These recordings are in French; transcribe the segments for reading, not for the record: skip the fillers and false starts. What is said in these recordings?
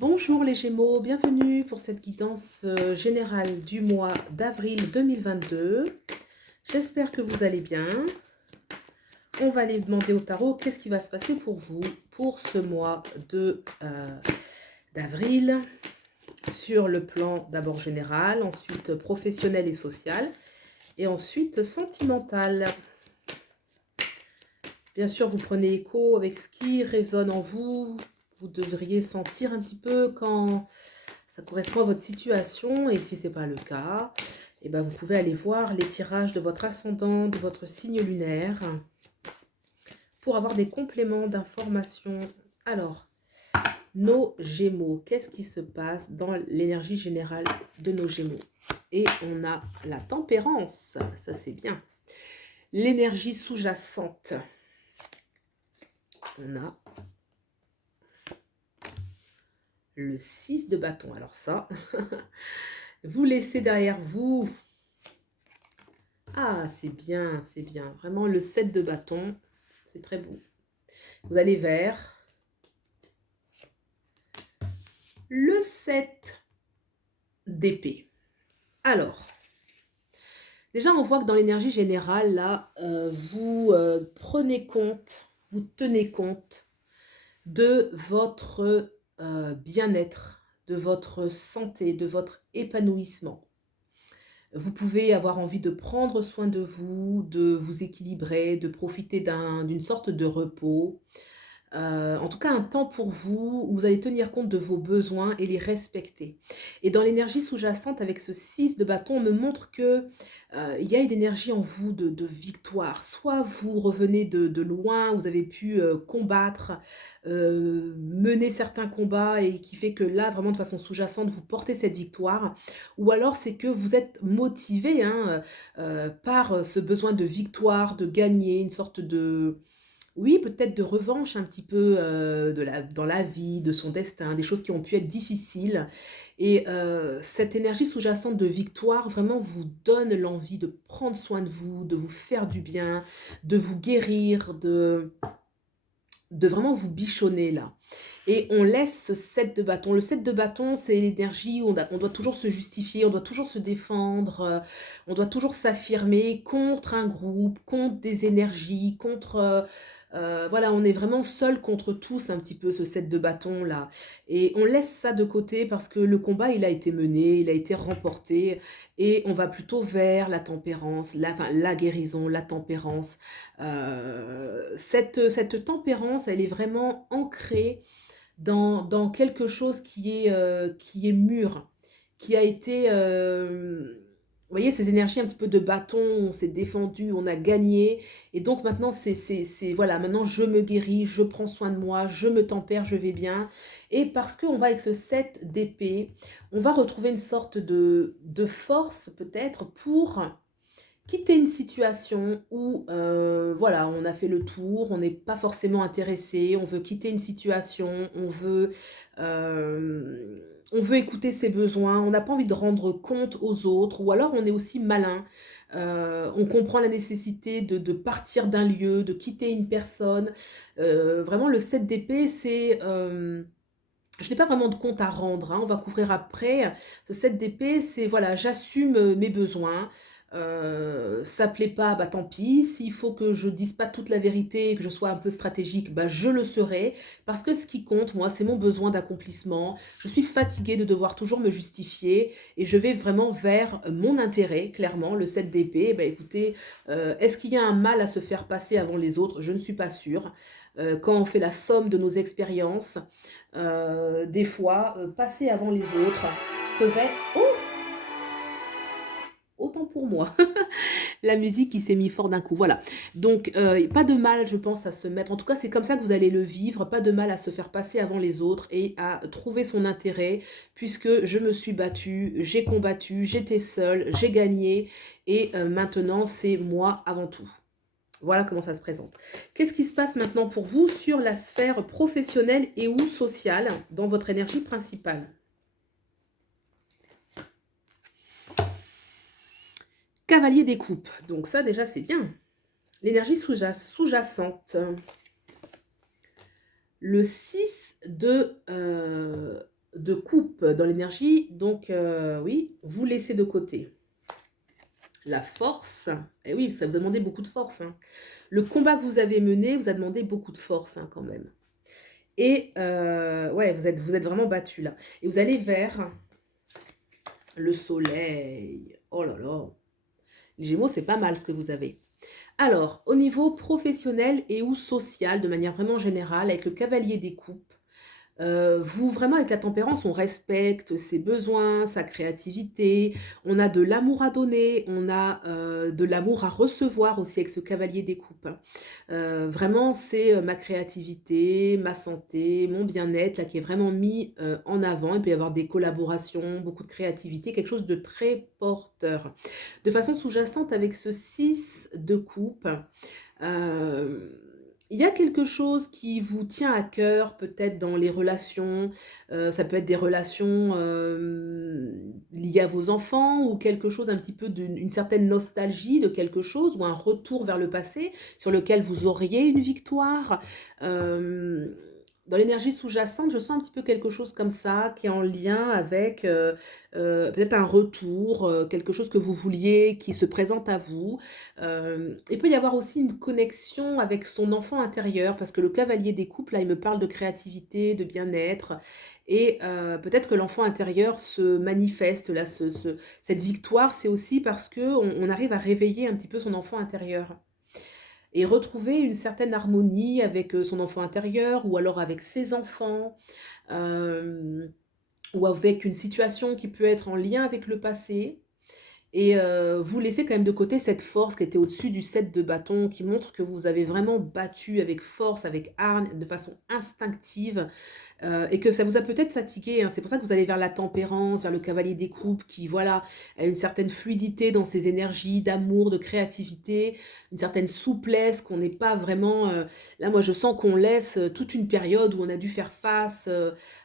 Bonjour les Gémeaux, bienvenue pour cette guidance générale du mois d'avril 2022. J'espère que vous allez bien. On va aller demander au tarot qu'est-ce qui va se passer pour vous pour ce mois d'avril sur le plan d'abord général, ensuite professionnel et social et ensuite sentimental. Bien sûr, vous prenez écho avec ce qui résonne en vous. Vous devriez sentir un petit peu quand ça correspond à votre situation. Et si ce n'est pas le cas, eh ben vous pouvez aller voir les tirages de votre ascendant, de votre signe lunaire, pour avoir des compléments d'informations. Alors, nos Gémeaux, qu'est-ce qui se passe dans l'énergie générale de nos Gémeaux? Et on a la tempérance, ça c'est bien. L'énergie sous-jacente. On a le 6 de bâton. Alors ça, vous laissez derrière vous. Ah, c'est bien, c'est bien. Vraiment, le 7 de bâton, c'est très beau. Vous allez vers le 7 d'épée. Alors, déjà, on voit que dans l'énergie générale, là, vous prenez compte, vous tenez compte de votre bien-être, de votre santé, de votre épanouissement. Vous pouvez avoir envie de prendre soin de vous équilibrer, de profiter d'une sorte de repos. En tout cas, un temps pour vous où vous allez tenir compte de vos besoins et les respecter. Et dans l'énergie sous-jacente, avec ce 6 de bâton, on me montre que il y a une énergie en vous de victoire. Soit vous revenez de loin, vous avez pu combattre, mener certains combats et qui fait que là, vraiment de façon sous-jacente, vous portez cette victoire. Ou alors c'est que vous êtes motivé hein, par ce besoin de victoire, de gagner, une sorte de oui, peut-être de revanche un petit peu, dans la vie, de son destin, des choses qui ont pu être difficiles et cette énergie sous-jacente de victoire vraiment vous donne l'envie de prendre soin de vous faire du bien, de vous guérir, de vraiment vous bichonner là et on laisse ce 7 de bâton. Le 7 de bâton, c'est l'énergie où on doit toujours se justifier, on doit toujours se défendre, on doit toujours s'affirmer contre un groupe, contre des énergies, contre, voilà, on est vraiment seul contre tous un petit peu ce 7 de bâton là et on laisse ça de côté parce que le combat, il a été mené, il a été remporté et on va plutôt vers la tempérance, la guérison, la tempérance. Cette tempérance, elle est vraiment ancrée dans quelque chose qui est mûr, qui a été, vous voyez ces énergies un petit peu de bâton, on s'est défendu, on a gagné et donc maintenant c'est voilà, maintenant je me guéris, je prends soin de moi, je me tempère, je vais bien et parce qu'on va avec ce 7 d'épée, on va retrouver une sorte de force peut-être pour quitter une situation où, voilà, on a fait le tour, on n'est pas forcément intéressé, on veut quitter une situation, on veut écouter ses besoins, on n'a pas envie de rendre compte aux autres ou alors on est aussi malin. On comprend la nécessité de partir d'un lieu, de quitter une personne. Vraiment le 7 d'épée, c'est, je n'ai pas vraiment de compte à rendre, hein, on va couvrir après. Ce 7 d'épée, c'est voilà, j'assume, mes besoins, ça plaît pas, bah, tant pis. S'il faut que je dise pas toute la vérité, que je sois un peu stratégique, bah, je le serai. Parce que ce qui compte, moi, c'est mon besoin d'accomplissement. Je suis fatiguée de devoir toujours me justifier et je vais vraiment vers mon intérêt, clairement. Le 7 d'épée, bah, écoutez, est-ce qu'il y a un mal à se faire passer avant les autres? Je ne suis pas sûre. Quand on fait la somme de nos expériences, des fois, passer avant les autres peuvent être oh! Autant pour moi. La musique qui s'est mis fort d'un coup, voilà. Donc, pas de mal, je pense, à se mettre en tout cas, c'est comme ça que vous allez le vivre, pas de mal à se faire passer avant les autres et à trouver son intérêt puisque je me suis battue, j'ai combattu, j'étais seule, j'ai gagné et maintenant, c'est moi avant tout. Voilà comment ça se présente. Qu'est-ce qui se passe maintenant pour vous sur la sphère professionnelle et ou sociale dans votre énergie principale? Cavalier des coupes. Donc ça déjà c'est bien. L'énergie sous-jacente. Le 6 de de coupe dans l'énergie, donc oui, vous laissez de côté. La force, et oui, ça vous a demandé beaucoup de force, hein. Le combat que vous avez mené vous a demandé beaucoup de force, hein, quand même. Et ouais, vous êtes vraiment battu là. Et vous allez vers le soleil. Oh là là. Les Gémeaux, c'est pas mal ce que vous avez. Alors, au niveau professionnel et ou social, de manière vraiment générale, avec le cavalier des coupes, vous vraiment avec la tempérance, on respecte ses besoins, sa créativité, on a de l'amour à donner, on a, de l'amour à recevoir aussi avec ce cavalier des coupes, hein. Vraiment c'est, ma créativité, ma santé, mon bien-être là qui est vraiment mis, en avant. Il peut y avoir des collaborations, beaucoup de créativité, quelque chose de très porteur. De façon sous-jacente avec ce 6 de coupe, Hem, il y a quelque chose qui vous tient à cœur, peut-être dans les relations, ça peut être des relations, liées à vos enfants ou quelque chose un petit peu une certaine nostalgie de quelque chose ou un retour vers le passé sur lequel vous auriez une victoire. Hem, dans l'énergie sous-jacente, je sens un petit peu quelque chose comme ça qui est en lien avec, peut-être un retour, quelque chose que vous vouliez qui se présente à vous. Il peut y avoir aussi une connexion avec son enfant intérieur parce que le cavalier des coupes, là, il me parle de créativité, de bien-être et peut-être que l'enfant intérieur se manifeste là, cette victoire, c'est aussi parce qu'on arrive à réveiller un petit peu son enfant intérieur et retrouver une certaine harmonie avec, son enfant intérieur ou alors avec ses enfants, hem, ou avec une situation qui peut être en lien avec le passé et vous laissez quand même de côté cette force qui était au-dessus du 7 de bâton, qui montre que vous avez vraiment battu avec force, avec hargne, de façon instinctive, et que ça vous a peut-être fatigué, hein. C'est pour ça que vous allez vers la tempérance, vers le cavalier des coupes qui, voilà, a une certaine fluidité dans ses énergies d'amour, de créativité, une certaine souplesse qu'on n'est pas vraiment, là, moi, je sens qu'on laisse, toute une période où on a dû faire face,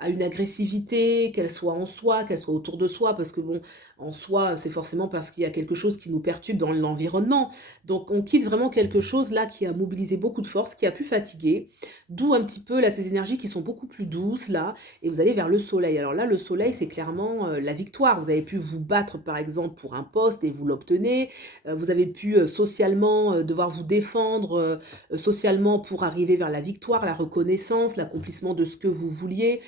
à une agressivité, qu'elle soit en soi, qu'elle soit autour de soi, parce que bon, en soi, c'est forcément parce qu'il y a quelque chose qui nous perturbe dans l'environnement. Donc on quitte vraiment quelque chose là qui a mobilisé beaucoup de force, qui a pu fatiguer, d'où un petit peu là ces énergies qui sont beaucoup plus douces là, et vous allez vers le soleil. Alors là, le soleil, c'est clairement la victoire. Vous avez pu vous battre par exemple pour un poste et vous l'obtenez. Vous avez pu socialement devoir vous défendre socialement pour arriver vers la victoire, la reconnaissance, l'accomplissement de ce que vous vouliez.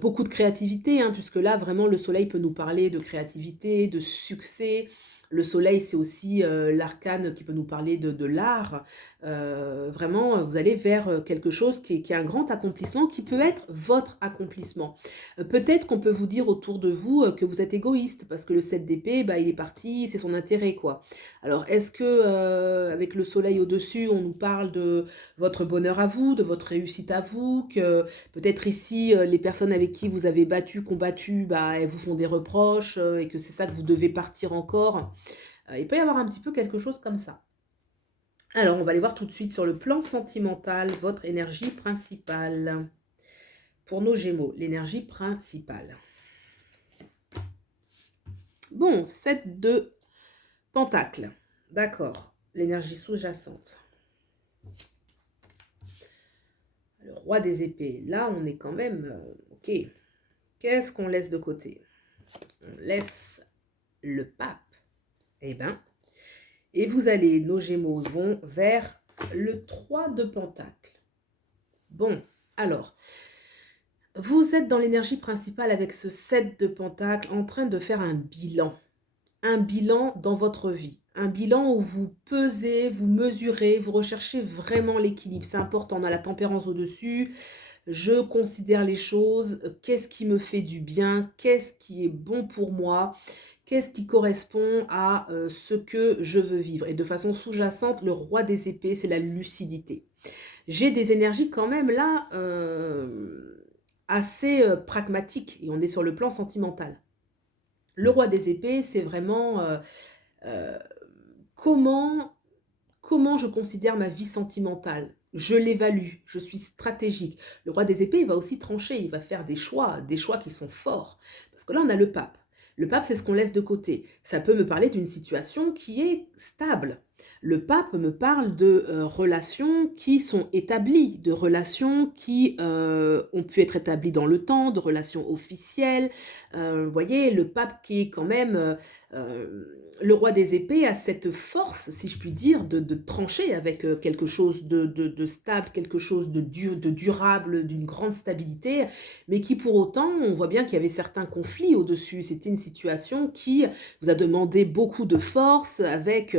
Beaucoup de créativité, hein, puisque là, vraiment, le soleil peut nous parler de créativité, de succès. Le soleil, c'est aussi l'arcane qui peut nous parler de l'art. Vraiment, vous allez vers quelque chose qui est un grand accomplissement, qui peut être votre accomplissement. Peut-être qu'on peut vous dire autour de vous que vous êtes égoïste, parce que le 7 d'épée, bah, il est parti, c'est son intérêt, quoi. Alors, est-ce que, avec le soleil au-dessus, on nous parle de votre bonheur à vous, de votre réussite à vous, que peut-être ici, les personnes avec qui vous avez battu, combattu, bah, elles vous font des reproches, et que c'est ça que vous devez partir encore. Il peut y avoir un petit peu quelque chose comme ça. Alors, on va aller voir tout de suite sur le plan sentimental, votre énergie principale. Pour nos Gémeaux, l'énergie principale. Bon, 7 de Pentacle. D'accord. L'énergie sous-jacente. Le roi des épées. Là, on est quand même... ok. Qu'est-ce qu'on laisse de côté? On laisse le pape. Eh ben, et vous allez, nos Gémeaux vont vers le 3 de Pentacle. Bon, alors, vous êtes dans l'énergie principale avec ce 7 de Pentacle en train de faire un bilan dans votre vie. Un bilan où vous pesez, vous mesurez, vous recherchez vraiment l'équilibre. C'est important, on a la tempérance au-dessus. Je considère les choses, qu'est-ce qui me fait du bien, qu'est-ce qui est bon pour moi, qu'est-ce qui correspond à ce que je veux vivre. Et de façon sous-jacente, le roi des épées, c'est la lucidité. J'ai des énergies quand même là assez pragmatiques et on est sur le plan sentimental. Le roi des épées, c'est vraiment euh, comment, comment je considère ma vie sentimentale. Je l'évalue, je suis stratégique. Le roi des épées, il va aussi trancher, il va faire des choix qui sont forts. Parce que là, on a le pape. Le pape, c'est ce qu'on laisse de côté. Ça peut me parler d'une situation qui est stable. Le pape me parle de relations qui sont établies, de relations qui ont pu être établies dans le temps, de relations officielles. Vous voyez, le pape qui est quand même le roi des épées a cette force, si je puis dire, de trancher avec quelque chose de stable, quelque chose de durable, d'une grande stabilité, mais qui pour autant, on voit bien qu'il y avait certains conflits au-dessus. C'était une situation qui vous a demandé beaucoup de force avec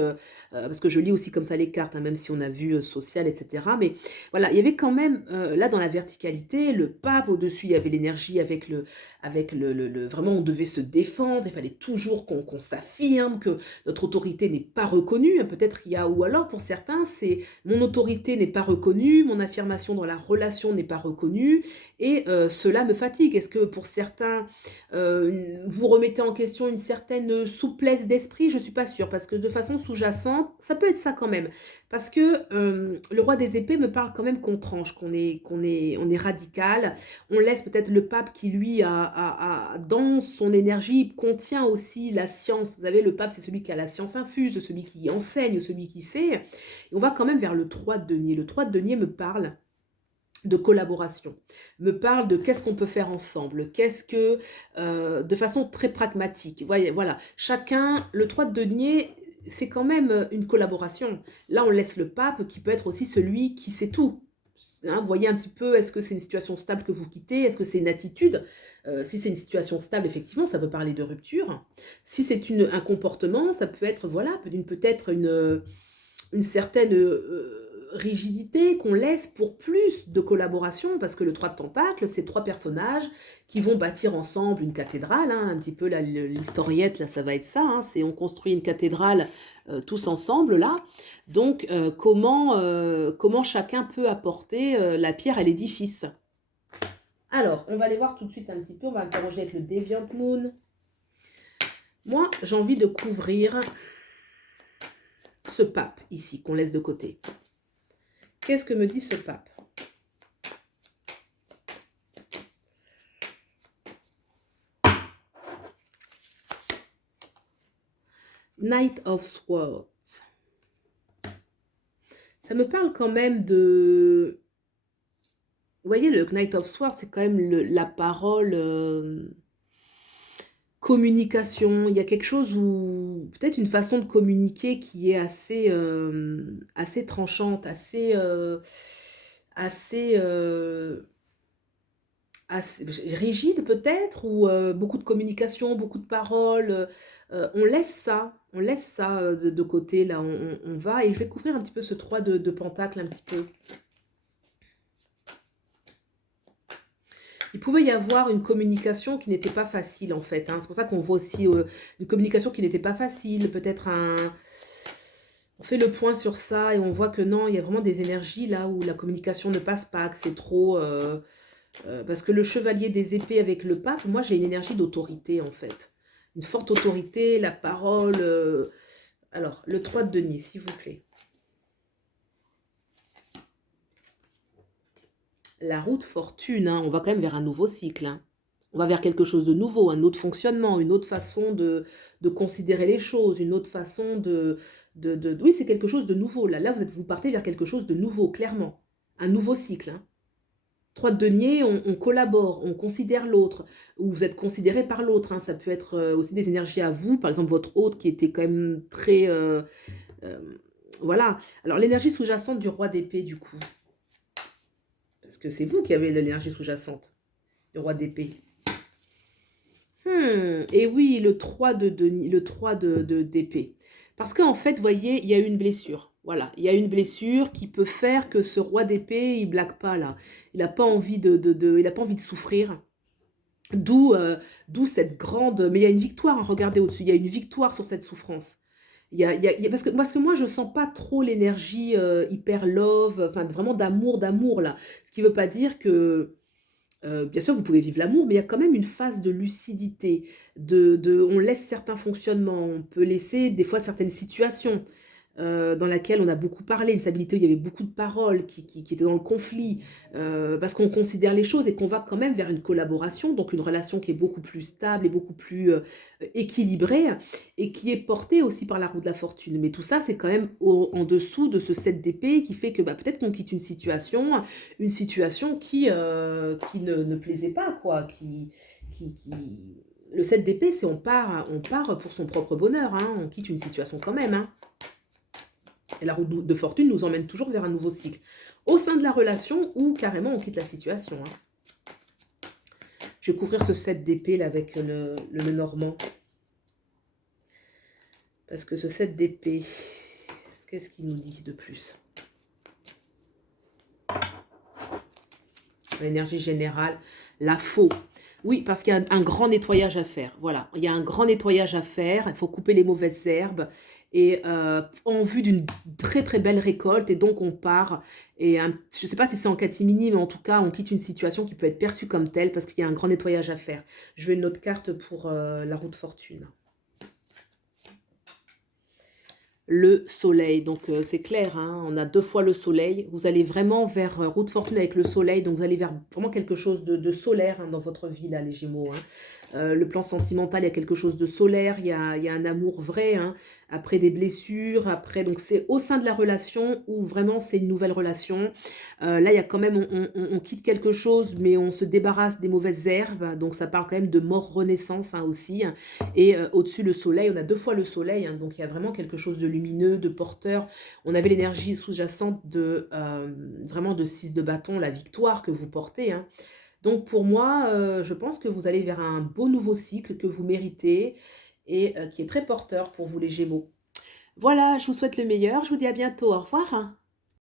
parce que je lis aussi comme ça les cartes, hein, même si on a vu social, etc. Mais voilà, il y avait quand même, là dans la verticalité, le pape au-dessus, il y avait l'énergie vraiment on devait se défendre, il fallait toujours qu'on s'affirme, que notre autorité n'est pas reconnue, hein, peut-être il y a, ou alors pour certains, c'est mon autorité n'est pas reconnue, mon affirmation dans la relation n'est pas reconnue, et cela me fatigue. Est-ce que pour certains, vous remettez en question une certaine souplesse d'esprit? Je suis pas sûre, parce que de façon sous-jacente, ça peut être ça quand même. Parce que le roi des épées me parle quand même qu'on tranche, on est radical. On laisse peut-être le pape qui, lui, dans son énergie, contient aussi la science. Vous savez, le pape, c'est celui qui a la science infuse, celui qui enseigne, celui qui sait. Et on va quand même vers le 3 de denier. Le 3 de denier me parle de collaboration, me parle de qu'est-ce qu'on peut faire ensemble, de façon très pragmatique. Voyez, voilà, chacun, le 3 de denier, c'est quand même une collaboration. Là, on laisse le pape qui peut être aussi celui qui sait tout. Hein, vous voyez un petit peu, est-ce que c'est une situation stable que vous quittez? Est-ce que c'est une attitude? Si c'est une situation stable, effectivement, ça peut parler de rupture. Si c'est un comportement, ça peut être, voilà, peut-être une certaine rigidité qu'on laisse pour plus de collaboration, parce que le 3 de Pentacle, c'est 3 personnages qui vont bâtir ensemble une cathédrale, hein, un petit peu l'historiette, là, ça va être ça, hein, c'est on construit une cathédrale tous ensemble, là. Donc, comment chacun peut apporter la pierre à l'édifice. Alors, on va aller voir tout de suite un petit peu, on va interroger avec le Deviant Moon. Moi, j'ai envie de couvrir ce pape ici, qu'on laisse de côté. Qu'est-ce que me dit ce pape? Knight of Swords. Ça me parle quand même de... Vous voyez, le Knight of Swords, c'est quand même la parole... communication, il y a quelque chose où... Peut-être une façon de communiquer qui est assez tranchante, assez rigide peut-être, ou beaucoup de communication, beaucoup de paroles. On laisse ça de côté, là, on va, et je vais couvrir un petit peu ce 3 de Pentacle un petit peu. Il pouvait y avoir une communication qui n'était pas facile en fait, hein. C'est pour ça qu'on voit aussi une communication qui n'était pas facile, peut-être on fait le point sur ça et on voit que non, il y a vraiment des énergies là où la communication ne passe pas, que c'est trop... parce que le chevalier des épées avec le pape, moi j'ai une énergie d'autorité en fait. Une forte autorité, la parole. Alors, le 3 de denier, s'il vous plaît. La route fortune, hein, on va quand même vers un nouveau cycle. Hein. On va vers quelque chose de nouveau, un autre fonctionnement, une autre façon de considérer les choses, une autre façon oui, c'est quelque chose de nouveau. Là vous partez vers quelque chose de nouveau, clairement. Un nouveau cycle. Hein. 3 de denier, on collabore, on considère l'autre, ou vous êtes considéré par l'autre. Hein. Ça peut être aussi des énergies à vous, par exemple votre hôte qui était quand même très... voilà. Alors l'énergie sous-jacente du roi d'épée, du coup. Parce que c'est vous qui avez l'énergie sous-jacente, du roi d'épée. Et oui, le 3 d'épée. Parce qu'en fait, vous voyez, il y a une blessure. Voilà, il y a une blessure qui peut faire que ce roi d'épée, il blague pas là. Il n'a pas envie il a pas envie de souffrir. D'où cette grande... Mais il y a une victoire, hein, regardez au-dessus, il y a une victoire sur cette souffrance. Parce que moi, je sens pas trop l'énergie hyper love, enfin vraiment d'amour là. Ce qui veut pas dire que... bien sûr, vous pouvez vivre l'amour, mais il y a quand même une phase de lucidité. On laisse certains fonctionnements, on peut laisser des fois certaines situations. dans laquelle on a beaucoup parlé, une stabilité où il y avait beaucoup de paroles qui étaient dans le conflit, parce qu'on considère les choses et qu'on va quand même vers une collaboration, donc une relation qui est beaucoup plus stable et beaucoup plus, équilibrée et qui est portée aussi par la roue de la fortune. Mais tout ça, c'est quand même au en dessous de ce 7 d'épée qui fait que, bah, peut-être qu'on quitte une situation qui ne plaisait pas quoi, qui le 7 d'épée, c'est on part pour son propre bonheur, hein, on quitte une situation quand même, hein. Et la roue de fortune nous emmène toujours vers un nouveau cycle. Au sein de la relation ou carrément on quitte la situation, hein. Je vais couvrir ce 7 d'épée là avec le normand. Parce que ce 7 d'épée, qu'est-ce qu'il nous dit de plus? L'énergie générale, la faux. Oui, parce qu'il y a un grand nettoyage à faire. Voilà, il y a un grand nettoyage à faire. Il faut couper les mauvaises herbes et en vue d'une très très belle récolte. Et donc on part. Et je ne sais pas si c'est en catimini, mais en tout cas, on quitte une situation qui peut être perçue comme telle parce qu'il y a un grand nettoyage à faire. Je veux une autre carte pour la roue de fortune. Le soleil, donc c'est clair, hein, on a 2 fois le soleil. Vous allez vraiment vers roue de fortune avec le soleil, donc vous allez vers vraiment quelque chose de solaire hein, dans votre vie, là, les Gémeaux, hein. Le plan sentimental, il y a quelque chose de solaire, il y a un amour vrai, hein, après des blessures, après, donc c'est au sein de la relation où vraiment c'est une nouvelle relation. Là, il y a quand même, on quitte quelque chose, mais on se débarrasse des mauvaises herbes, donc ça parle quand même de mort-renaissance hein, aussi. Et au-dessus, le soleil, on a 2 fois le soleil, hein, donc il y a vraiment quelque chose de lumineux, de porteur. On avait l'énergie sous-jacente de vraiment de 6 de bâton, la victoire que vous portez, hein. Donc pour moi, je pense que vous allez vers un beau nouveau cycle que vous méritez et qui est très porteur pour vous les Gémeaux. Voilà, je vous souhaite le meilleur, je vous dis à bientôt, au revoir.